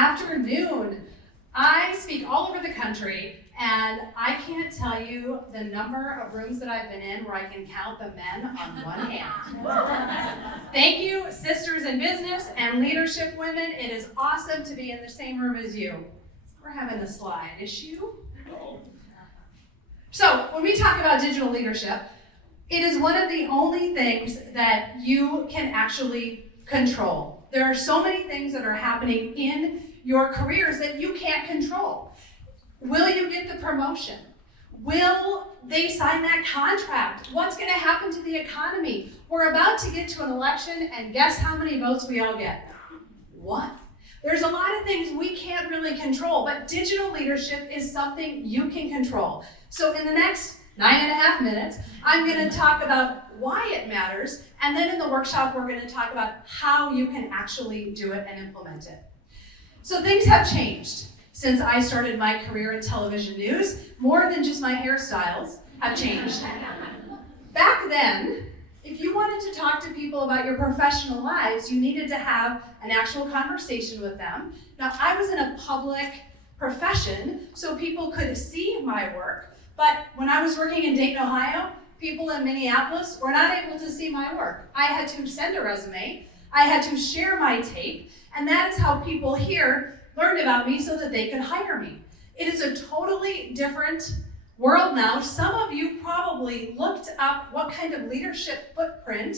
afternoon. I speak all over the country, and I can't tell you the number of rooms that I've been in where I can count the men on one hand. Thank you, sisters in business and leadership women. It is awesome to be in the same room as you. We're having a slide issue. So when we talk about digital leadership, it is one of the only things that you can actually control. There are so many things that are happening in your careers that you can't control. Will you get the promotion? Will they sign that contract? What's going to happen to the economy? We're about to get to an election, and guess how many votes we all get? One. There's a lot of things we can't really control, but digital leadership is something you can control. So in the next 9.5 minutes, I'm going to talk about why it matters, and then in the workshop, we're going to talk about how you can actually do it and implement it. So things have changed since I started my career in television news. More than just my hairstyles have changed. Back then, if you wanted to talk to people about your professional lives, you needed to have an actual conversation with them. Now, I was in a public profession, so people could see my work, but when I was working in Dayton, Ohio, people in Minneapolis were not able to see my work. I had to send a resume, I had to share my tape, and that is how people here learned about me so that they could hire me. It is a totally different world now. Some of you probably looked up what kind of leadership footprint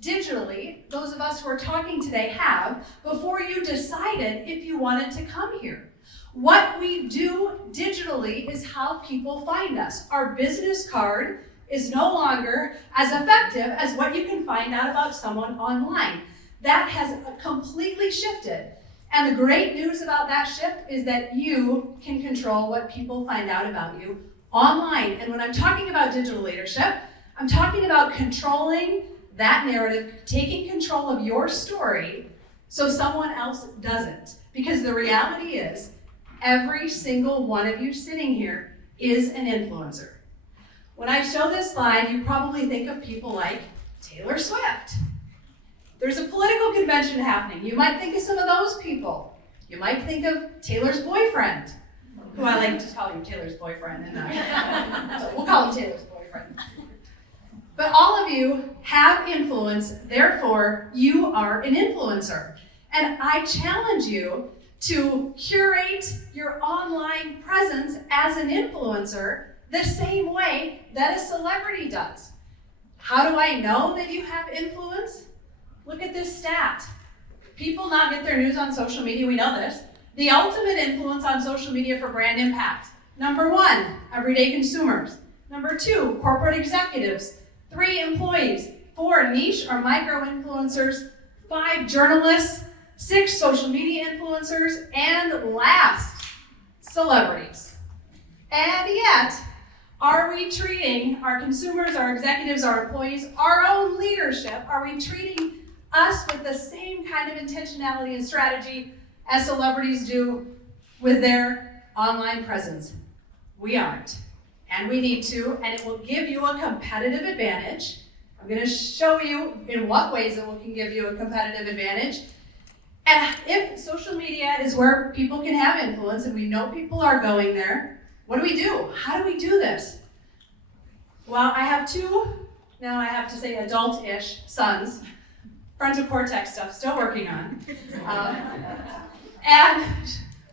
digitally those of us who are talking today have before you decided if you wanted to come here. What we do digitally is how people find us. Our business card is no longer as effective as what you can find out about someone online. That has completely shifted. And the great news about that shift is that you can control what people find out about you online. And when I'm talking about digital leadership, I'm talking about controlling that narrative, taking control of your story so someone else doesn't. Because the reality is, every single one of you sitting here is an influencer. When I show this slide, you probably think of people like Taylor Swift. There's a political convention happening. You might think of some of those people. You might think of Taylor's boyfriend, who I like to call him Taylor's boyfriend, and so we'll call him Taylor's boyfriend. But all of you have influence, therefore you are an influencer. And I challenge you to curate your online presence as an influencer the same way that a celebrity does. How do I know that you have influence? Look at this stat. People not get their news on social media, we know this. The ultimate influence on social media for brand impact. Number 1, everyday consumers. Number 2, corporate executives. 3, employees. 4, niche or micro influencers. 5, journalists. 6, social media influencers. And last, celebrities. And yet, are we treating our consumers, our executives, our employees, our own leadership, are we treating us with the same kind of intentionality and strategy as celebrities do with their online presence? We aren't, and we need to, and it will give you a competitive advantage. I'm going to show you in what ways it can give you a competitive advantage. And if social media is where people can have influence, and we know people are going there, what do? How do we do this? Well, I have 2, now I have to say adult-ish sons. Frontal cortex stuff, still working on. And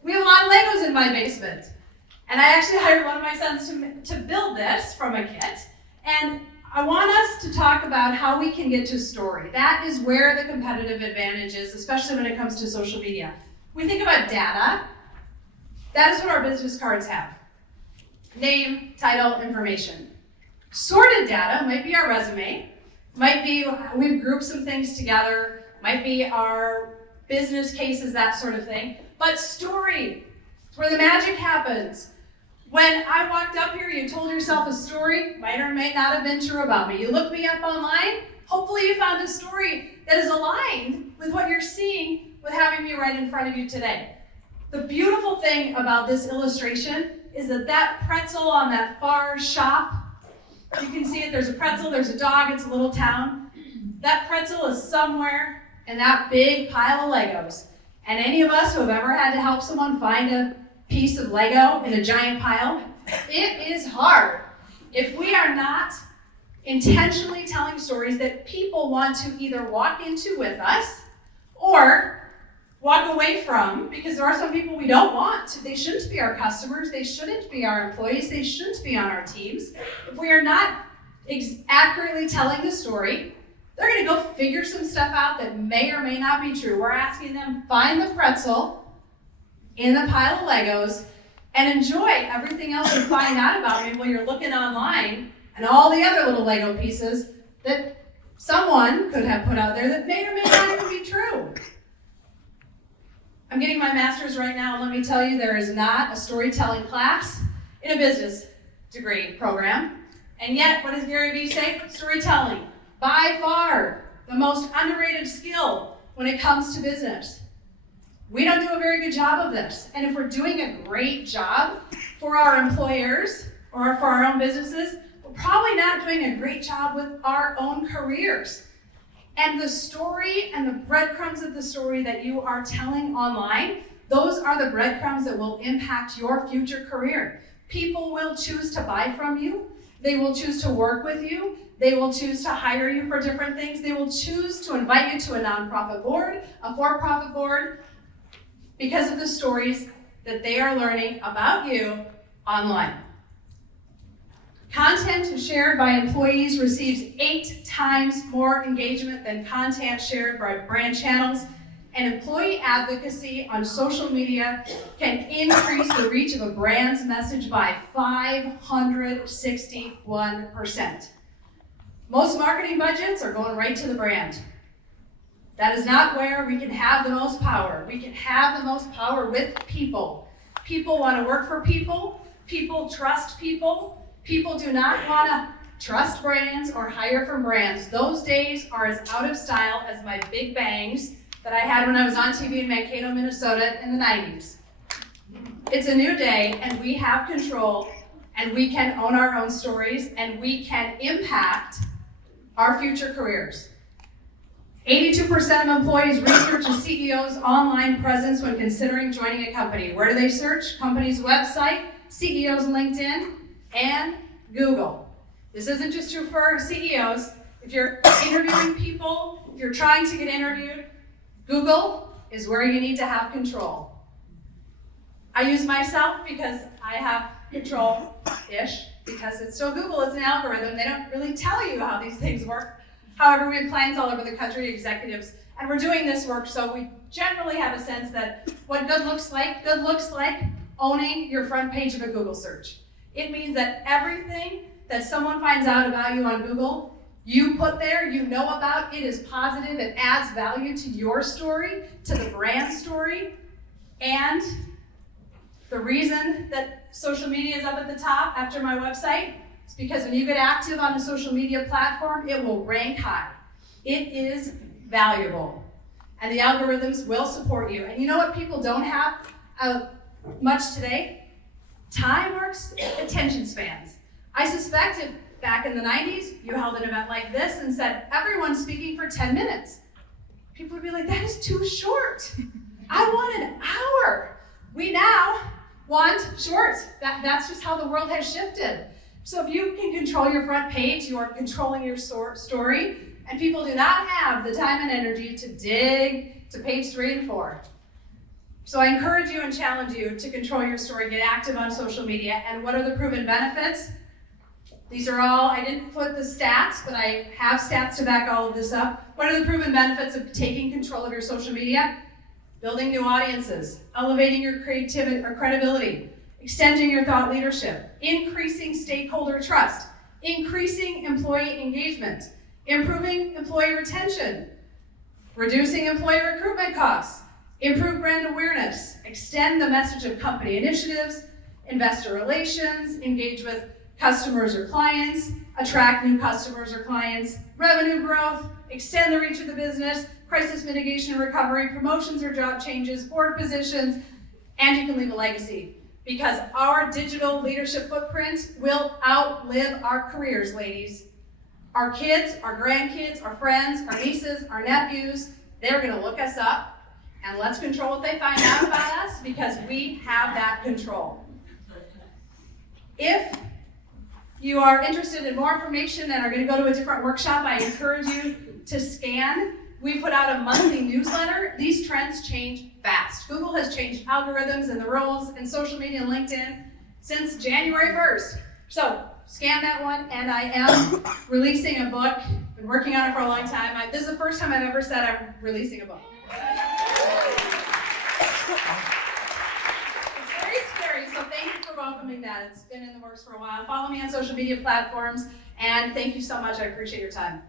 we have a lot of Legos in my basement. And I actually hired one of my sons to build this from a kit. And I want us to talk about how we can get to story. That is where the competitive advantage is, especially when it comes to social media. We think about data. That is what our business cards have. Name, title, information. Sorted data might be our resume. Might be, we've grouped some things together, might be our business cases, that sort of thing. But story, it's where the magic happens. When I walked up here, you told yourself a story, might or may not have been true about me. You looked me up online, hopefully you found a story that is aligned with what you're seeing with having me right in front of you today. The beautiful thing about this illustration is that pretzel on that far shop, you can see it, there's a pretzel, there's a dog, it's a little town. That pretzel is somewhere in that big pile of Legos. And any of us who have ever had to help someone find a piece of Lego in a giant pile, it is hard. If we are not intentionally telling stories that people want to either walk into with us or walk away from, because there are some people we don't want. They shouldn't be our customers. They shouldn't be our employees. They shouldn't be on our teams. If we are not accurately telling the story, they're going to go figure some stuff out that may or may not be true. We're asking them, find the pretzel in the pile of Legos and enjoy everything else you find out about me while you're looking online and all the other little Lego pieces that someone could have put out there that may or may not even be true. I'm getting my master's right now, and let me tell you, there is not a storytelling class in a business degree program. And yet, what does Gary Vee say? Storytelling, by far, the most underrated skill when it comes to business. We don't do a very good job of this. And if we're doing a great job for our employers or for our own businesses, we're probably not doing a great job with our own careers. And the story and the breadcrumbs of the story that you are telling online, those are the breadcrumbs that will impact your future career. People will choose to buy from you. They will choose to work with you. They will choose to hire you for different things. They will choose to invite you to a nonprofit board, a for-profit board, because of the stories that they are learning about you online. Content shared by employees receives 8 times more engagement than content shared by brand channels, and employee advocacy on social media can increase the reach of a brand's message by 561%. Most marketing budgets are going right to the brand. That is not where we can have the most power. We can have the most power with people. People want to work for people. People trust people. People do not want to trust brands or hire from brands. Those days are as out of style as my big bangs that I had when I was on TV in Mankato, Minnesota in the 90s. It's a new day, and we have control, and we can own our own stories, and we can impact our future careers. 82% of employees research a CEO's online presence when considering joining a company. Where do they search? Company's website, CEO's LinkedIn, and Google. This isn't just true for CEOs. If you're interviewing people, if you're trying to get interviewed, Google is where you need to have control. I use myself because I have control-ish, because it's still Google, it's an algorithm. They don't really tell you how these things work. However, we have clients all over the country, executives, and we're doing this work, so we generally have a sense that what good looks like owning your front page of a Google search. It means that everything that someone finds out about you on Google, you put there, you know about, it is positive, it adds value to your story, to the brand story, and the reason that social media is up at the top after my website is because when you get active on a social media platform, it will rank high. It is valuable, and the algorithms will support you. And you know what people don't have much today? Time or attention spans. I suspect if back in the 90s you held an event like this and said, everyone's speaking for 10 minutes, people would be like, that is too short. I want an hour. We now want short. That's just how the world has shifted. So if you can control your front page, you are controlling your story, and people do not have the time and energy to dig to page 3 and 4. So I encourage you and challenge you to control your story, get active on social media. And what are the proven benefits? These are all, I didn't put the stats, but I have stats to back all of this up. What are the proven benefits of taking control of your social media? Building new audiences, elevating your creativity or credibility, extending your thought leadership, increasing stakeholder trust, increasing employee engagement, improving employee retention, reducing employee recruitment costs, improve brand awareness, extend the message of company initiatives, investor relations, engage with customers or clients, attract new customers or clients, revenue growth, extend the reach of the business, crisis mitigation and recovery, promotions or job changes, board positions, and you can leave a legacy. Because our digital leadership footprint will outlive our careers, ladies. Our kids, our grandkids, our friends, our nieces, our nephews, they're gonna look us up and let's control what they find out about us because we have that control. If you are interested in more information and are going to go to a different workshop, I encourage you to scan. We put out a monthly newsletter. These trends change fast. Google has changed algorithms and the rules in social media and LinkedIn since January 1st. So scan that one, and I am releasing a book. Been working on it for a long time. This is the first time I've ever said I'm releasing a book. It's very scary, so thank you for welcoming that. It's been in the works for a while. Follow me on social media platforms, and thank you so much. I appreciate your time.